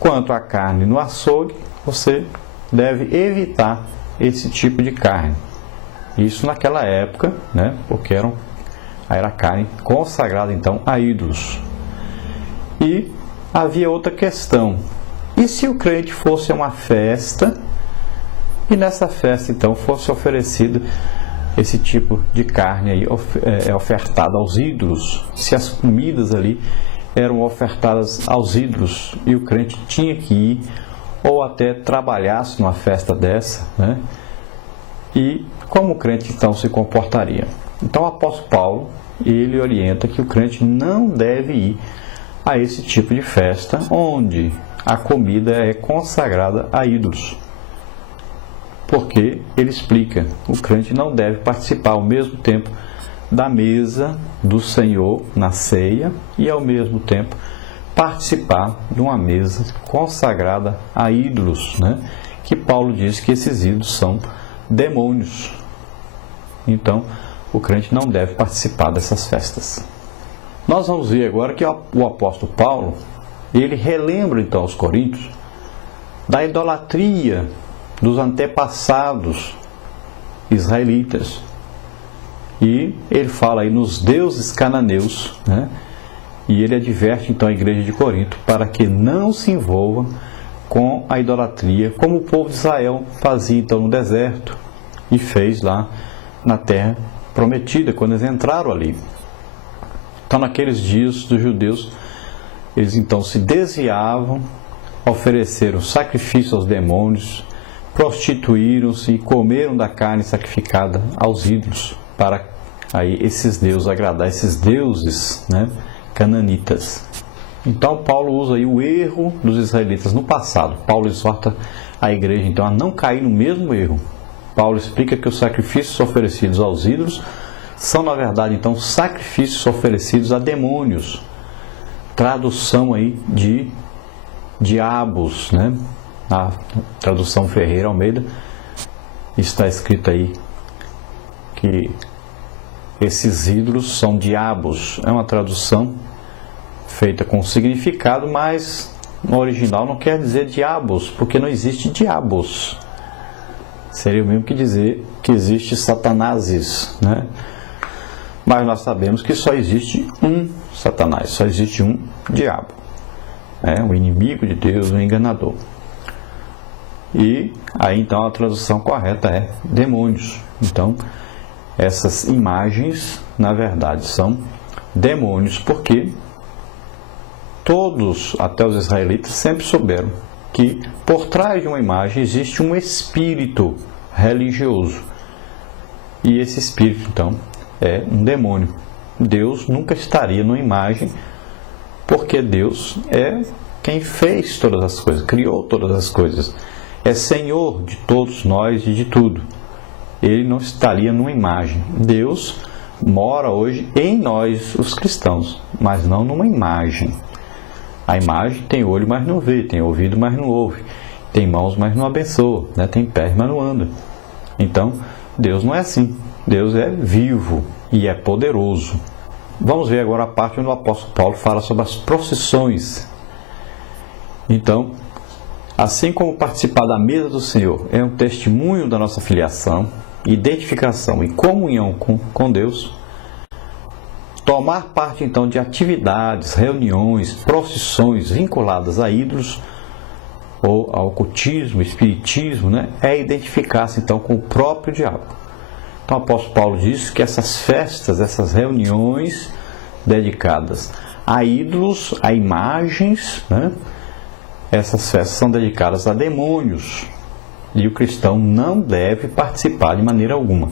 Quanto à carne no açougue, você deve evitar esse tipo de carne. Isso naquela época, né? Porque era carne consagrada então a ídolos. E havia outra questão. E se o crente fosse a uma festa e nessa festa então fosse oferecido esse tipo de carne aí ofertada aos ídolos? Se as comidas ali eram ofertadas aos ídolos e o crente tinha que ir ou até trabalhasse numa festa dessa, né? E como o crente então se comportaria? Então o apóstolo Paulo, ele orienta que o crente não deve ir a esse tipo de festa onde a comida é consagrada a ídolos. Porque ele explica, o crente não deve participar ao mesmo tempo da mesa do Senhor na ceia e ao mesmo tempo participar de uma mesa consagrada a ídolos, né? Que Paulo diz que esses ídolos são demônios. Então, o crente não deve participar dessas festas. Nós vamos ver agora que o apóstolo Paulo, ele relembra então aos coríntios da idolatria dos antepassados israelitas. E ele fala aí nos deuses cananeus, né? E ele adverte então a igreja de Corinto para que não se envolva com a idolatria, como o povo de Israel fazia então no deserto e fez lá na terra prometida, quando eles entraram ali. Então, naqueles dias dos judeus, eles então se desviavam, ofereceram sacrifício aos demônios, prostituíram-se e comeram da carne sacrificada aos ídolos, para aí esses deuses agradar, esses deuses, né, cananitas. Então Paulo usa aí o erro dos israelitas no passado. Paulo exorta a igreja então a não cair no mesmo erro. Paulo explica que os sacrifícios oferecidos aos ídolos são na verdade então sacrifícios oferecidos a demônios. Tradução aí de diabos, né? Na tradução Ferreira Almeida está escrito aí que esses ídolos são diabos. É uma tradução feita com significado, mas no original não quer dizer diabos, porque não existe diabos. Seria o mesmo que dizer que existe satanases, né? Mas nós sabemos que só existe um Satanás, só existe um diabo, né? O inimigo de Deus, o enganador. E aí então a tradução correta é demônios. Então essas imagens na verdade são demônios, porque todos, até os israelitas, sempre souberam que por trás de uma imagem existe um espírito religioso. E esse espírito, então, é um demônio. Deus nunca estaria numa imagem, porque Deus é quem fez todas as coisas, criou todas as coisas. É Senhor de todos nós e de tudo. Ele não estaria numa imagem. Deus mora hoje em nós, os cristãos, mas não numa imagem. A imagem tem olho, mas não vê, tem ouvido, mas não ouve, tem mãos, mas não abençoa, né? Tem pés, mas não anda. Então, Deus não é assim. Deus é vivo e é poderoso. Vamos ver agora a parte onde o apóstolo Paulo fala sobre as procissões. Então, assim como participar da mesa do Senhor é um testemunho da nossa filiação, identificação e comunhão com Deus, tomar parte então de atividades, reuniões, procissões vinculadas a ídolos ou ao ocultismo, espiritismo, né, é identificar-se então com o próprio diabo. Então o apóstolo Paulo diz que essas festas, essas reuniões dedicadas a ídolos, a imagens, né, essas festas são dedicadas a demônios e o cristão não deve participar de maneira alguma.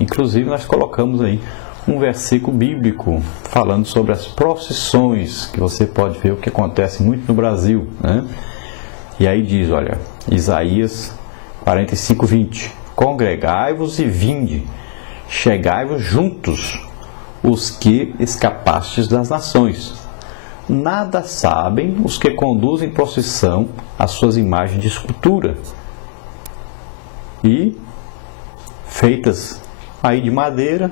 Inclusive nós colocamos aí um versículo bíblico falando sobre as procissões, que você pode ver o que acontece muito no Brasil, né? E aí diz, olha, Isaías 45:20: congregai-vos e vinde, chegai-vos juntos, os que escapastes das nações. Nada sabem os que conduzem procissão às suas imagens de escultura e feitas aí de madeira,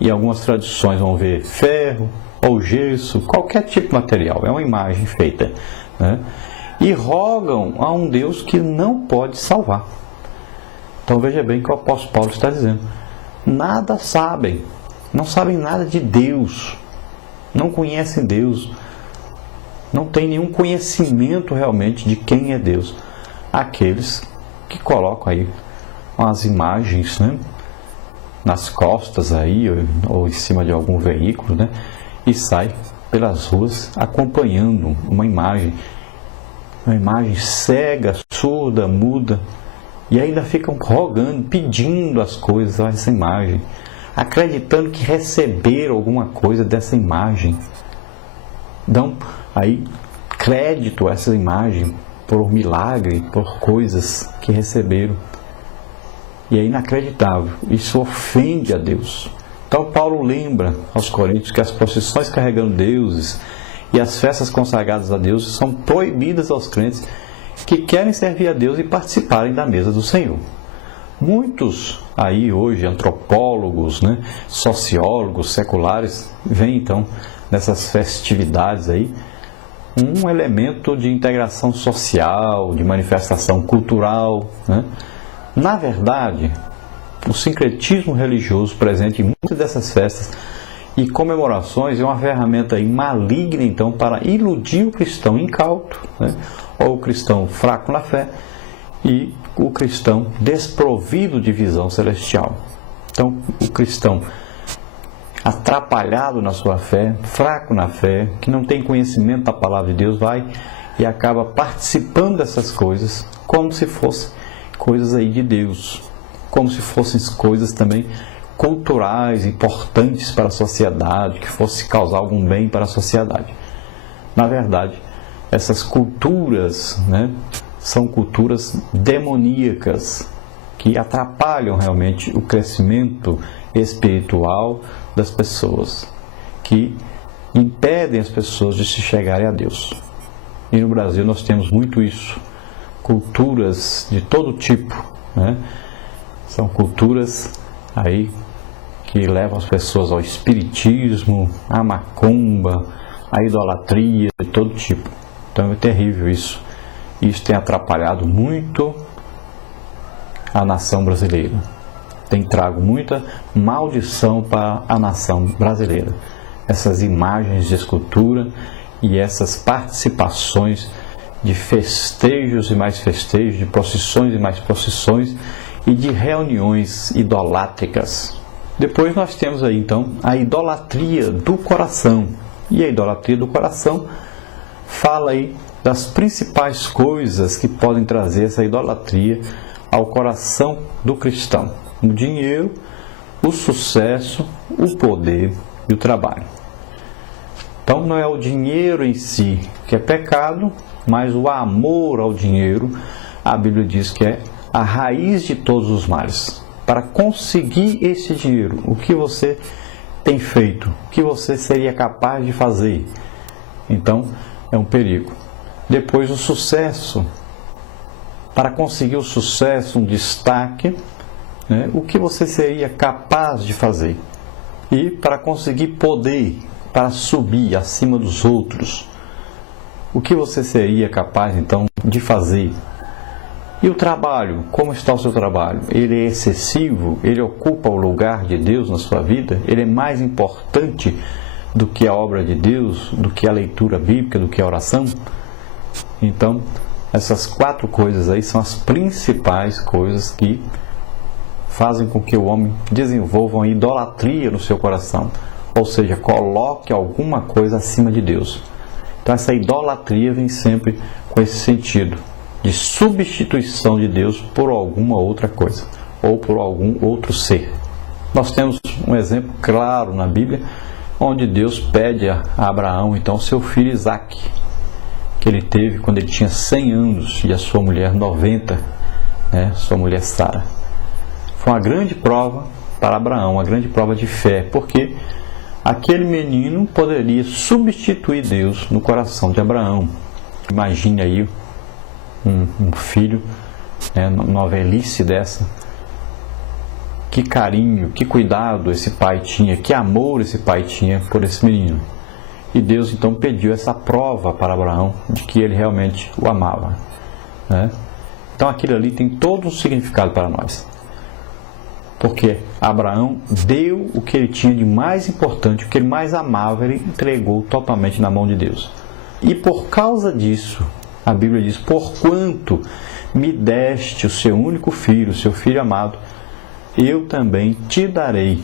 e algumas tradições vão ver ferro ou gesso, qualquer tipo de material, é uma imagem feita, né? e rogam a um Deus que não pode salvar. Então veja bem o que o apóstolo Paulo está dizendo. Nada sabem, não sabem nada de Deus, não conhecem Deus, não têm nenhum conhecimento realmente de quem é Deus. Aqueles que colocam aí umas imagens, né, nas costas aí, ou em cima de algum veículo, né, e sai pelas ruas acompanhando uma imagem cega, surda, muda, e ainda ficam rogando, pedindo as coisas a essa imagem, acreditando que receberam alguma coisa dessa imagem. Dão aí crédito a essa imagem por milagre, por coisas que receberam. E é inacreditável. Isso ofende a Deus. Então Paulo lembra aos Coríntios que as procissões carregando deuses e as festas consagradas a Deus são proibidas aos crentes que querem servir a Deus e participarem da mesa do Senhor. Muitos aí hoje, antropólogos, né, sociólogos, seculares, veem então nessas festividades aí um elemento de integração social, de manifestação cultural, né? Na verdade, o sincretismo religioso presente em muitas dessas festas e comemorações é uma ferramenta aí maligna, então, para iludir o cristão incauto, né, ou o cristão fraco na fé, e o cristão desprovido de visão celestial. Então, o cristão atrapalhado na sua fé, fraco na fé, que não tem conhecimento da palavra de Deus, vai e acaba participando dessas coisas como se fossem coisas aí de Deus, como se fossem coisas também culturais, importantes para a sociedade, que fosse causar algum bem para a sociedade. Na verdade, essas culturas, né, são culturas demoníacas que atrapalham realmente o crescimento espiritual das pessoas, que impedem as pessoas de se chegarem a Deus. E no Brasil nós temos muito isso, culturas de todo tipo, né? São culturas aí que levam as pessoas ao espiritismo, à macumba, à idolatria de todo tipo. Então é terrível isso. Isso tem atrapalhado muito a nação brasileira. Tem trago muita maldição para a nação brasileira. Essas imagens de escultura e essas participações de festejos e mais festejos, de procissões e mais procissões e de reuniões idolátricas. Depois nós temos aí então a idolatria do coração. E a idolatria do coração fala aí das principais coisas que podem trazer essa idolatria ao coração do cristão: o dinheiro, o sucesso, o poder e o trabalho. Então não é o dinheiro em si que é pecado, mas o amor ao dinheiro, a Bíblia diz que é a raiz de todos os males. Para conseguir esse dinheiro, o que você tem feito? O que você seria capaz de fazer? Então, é um perigo. Depois, o sucesso. Para conseguir o sucesso, um destaque, né, o que você seria capaz de fazer? E para conseguir poder, para subir acima dos outros, o que você seria capaz, então, de fazer? E o trabalho? Como está o seu trabalho? Ele é excessivo? Ele ocupa o lugar de Deus na sua vida? Ele é mais importante do que a obra de Deus, do que a leitura bíblica, do que a oração? Então, essas 4 coisas aí são as principais coisas que fazem com que o homem desenvolva uma idolatria no seu coração. Ou seja, coloque alguma coisa acima de Deus. Então, essa idolatria vem sempre com esse sentido de substituição de Deus por alguma outra coisa, ou por algum outro ser. Nós temos um exemplo claro na Bíblia, onde Deus pede a Abraão, então, seu filho Isaque, que ele teve quando ele tinha 100 anos, e a sua mulher 90, né, sua mulher Sara. Foi uma grande prova para Abraão, uma grande prova de fé, porque aquele menino poderia substituir Deus no coração de Abraão. Imagine aí um filho, né, numa velhice dessa. Que carinho, que cuidado esse pai tinha, que amor esse pai tinha por esse menino. E Deus então pediu essa prova para Abraão de que ele realmente o amava, né? Então aquilo ali tem todo um significado para nós. Porque Abraão deu o que ele tinha de mais importante, o que ele mais amava, ele entregou totalmente na mão de Deus. E por causa disso, a Bíblia diz: porquanto me deste o seu único filho, o seu filho amado, eu também te darei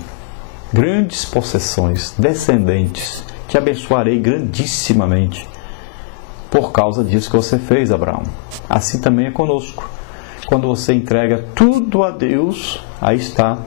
grandes possessões, descendentes, te abençoarei grandissimamente, por causa disso que você fez, Abraão. Assim também é conosco. Quando você entrega tudo a Deus, aí está